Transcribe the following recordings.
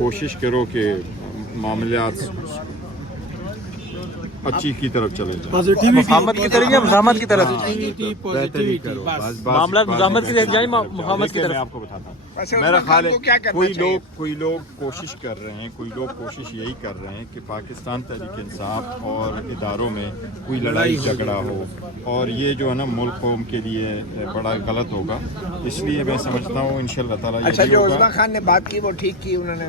کوشش کرو کہ معاملات اچھی کی طرف چلے جائیں. مفاہمت کی طرف یا مزاحمت کی طرف؟ بہتری کرو. معاملات مزاحمت کی طرف جائیں مفاہمت کی میں طرف؟ آپ کو بتاتا ہوں. میرا خیال ہے کوئی لوگ کوشش کر رہے ہیں، کوئی لوگ کوشش یہی کر رہے ہیں کہ پاکستان تحریک انصاف اور اداروں میں کوئی لڑائی جھگڑا ہو، اور یہ جو ہے نا ملک قوم کے لیے بڑا غلط ہوگا. اس لیے میں سمجھتا ہوں انشاءاللہ تعالیٰ اچھا، یہ جو ہوگا. عثمان خان نے بات کی وہ ٹھیک کی انہوں نے؟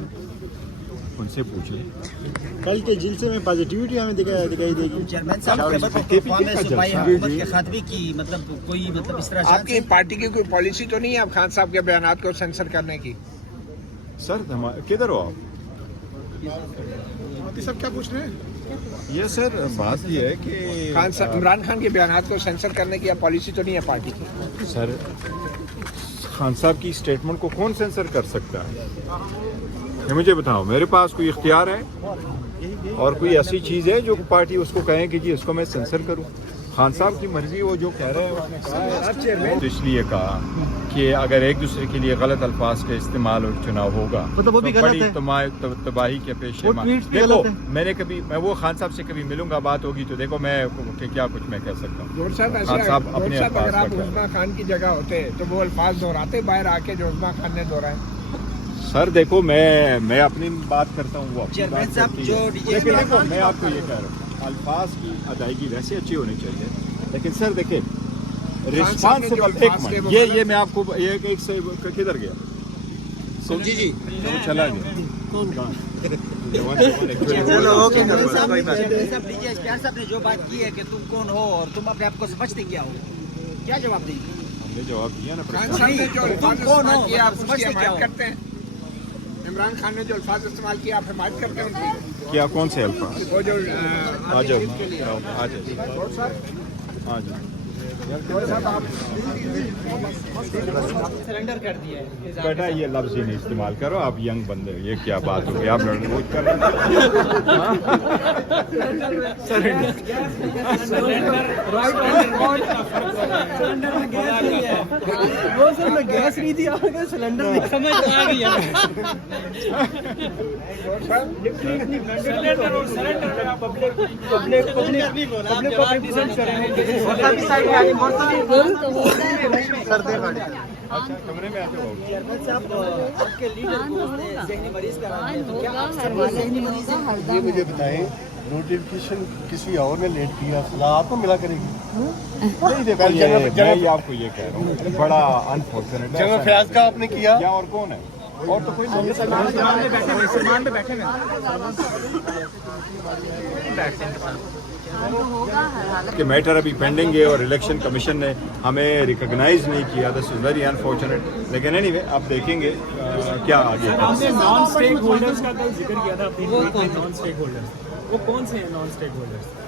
ان سے پوچھیں. کل کے جلسے میں پازیٹیوٹی ہمیں دکھائی دے گی. چیئرمین صاحب صوبائی حکومت کے خاتمے کی مطلب کوئی مطلب اس طرح آپ کی پارٹی کی کوئی پالیسی تو نہیں ہے اب خان صاحب کے بیانات کو سینسر کرنے کی؟ سر کدھر ہو آپ؟ سب کیا پوچھ رہے ہیں؟ یہ سر بات یہ ہے کہ خان صاحب عمران خان کے بیانات کو سینسر کرنے کی پالیسی تو نہیں ہے پارٹی کی؟ سر خان صاحب کی اسٹیٹمنٹ کو کون سینسر کر سکتا ہے؟ یہ مجھے بتاؤ. میرے پاس کوئی اختیار ہے اور کوئی ایسی چیز ہے جو پارٹی اس کو کہیں کہ جی اس کو میں سینسر کروں؟ خان صاحب کی مرضی، وہ جو کہہ رہے ہیں اس نے کہا. تو اس لیے کہا کہ اگر ایک دوسرے کے لیے غلط الفاظ کا استعمال اور چناؤ ہوگا مطلب وہ بھی تو غلط بڑی ہے. تباہی کے پیش وہ ٹویٹس بھی دیکھو. غلط ہیں. میں وہ خان صاحب سے کبھی ملوں گا، بات ہوگی تو دیکھو میں کیا کچھ میں کہہ سکتا ہوں. جوہر صاحب خان صاحب اپنے اگر الفاظ آپ کا عثمان خان کی جگہ ہوتے تو وہ الفاظ دہراتے باہر آ کے جو عثمان خان نے دہرائے؟ سر دیکھو میں اپنی بات کرتا ہوں، وہ اپنی چیئرمین بات صاحب کرتی ہے. جو لیکن دیکھو میں آپ کو یہ کہہ رہا ہوں، الفاظ کی ادائیگی ویسے اچھی ہونی چاہیے. لیکن سر دیکھیں ریسپانسبل، ایک منٹ، یہ میں آپ کو ایک سے کدھر گیا جی وہ چلا گیا. صاحب نے جو بات کی ہے کہ تم کون ہو اور تم اپنے آپ کو سمجھتے کیا ہو، کیا جواب دیں گے؟ ہم نے جواب دیا نا. خان صاحب نے جو الفاظ استعمال کیا آپ اس کی سمجھتے کیا حمایت ہو؟ کرتے ہیں؟ عمران خان نے جو الفاظ استعمال کیا آپ حمایت کرتے ہیں ان کی؟ کیا کون سے الفاظ؟ وہ جو آ جاؤ آ جاؤ آ جاؤ. سرنڈر کر دیا ہے. بیٹا یہ لفظ ہی نہیں استعمال کرو، آپ ینگ بندے ہو. یہ کیا بات ہوگی؟ آپ لڑ روز کر رہے گیس نہیں تھی سلنڈر سمجھ آ گئی کمرے میں آتے ہو. یہ مجھے بتائیں، نوٹیفکیشن کسی اور نے لیٹ کیا، فلاح آپ کو ملا کرے گی؟ میں آپ کو یہ کہہ رہا ہوں، بڑا انفارچونیٹ. جنرل فیاض کا آپ نے کیا؟ کیا اور کون ہے؟ اور تو کوئی کہ میٹر ابھی پینڈنگ ہے اور الیکشن کمیشن نے ہمیں ریکگنائز نہیں کیا. دس از ویری انفارچونیٹ. لیکن اینی وے آپ دیکھیں گے کیا آگے. نان اسٹیک ہولڈرز کا کل ذکر کیا تھا اپنی نان اسٹیک ہولڈرز، وہ کون سے ہیں نان اسٹیک ہولڈرز؟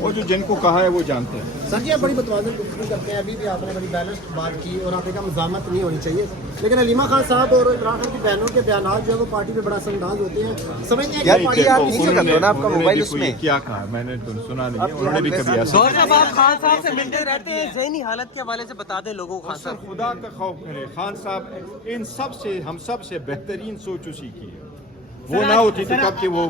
وہ جو جن کو کہا ہے وہ جانتے ہیں. سر جی آپ بڑی متوازن گفتگو کرتے ہیں، ابھی بھی آپ نے بڑی بیلنسڈ بات کی اور آپ نے کہا مزاحمت نہیں ہونی چاہیے. لیکن علیمہ خان صاحب اور عمران خان کی بہنوں کے بیانات جو ہے وہ پارٹی میں بڑا اثر انداز ہوتے ہیں. سمجھتے ہیں کہ پارٹی آپ نہیں کر دو نا آپ کا موبائل اس میں. کیا کہا میں نے تو سنا نہیں ہے. انہوں نے بھی کبھی ایسا آپ خان صاحب سے ملتے رہتے ہیں، ذہنی حالت کے حوالے سے بتا دیں لوگوں کو. خان صاحب خدا کا خوف کرے. خان صاحب ان سب سے ہم سب سے بہترین سوچ اسی کی ہے. وہ نہ ہوتی تو کب کہ وہ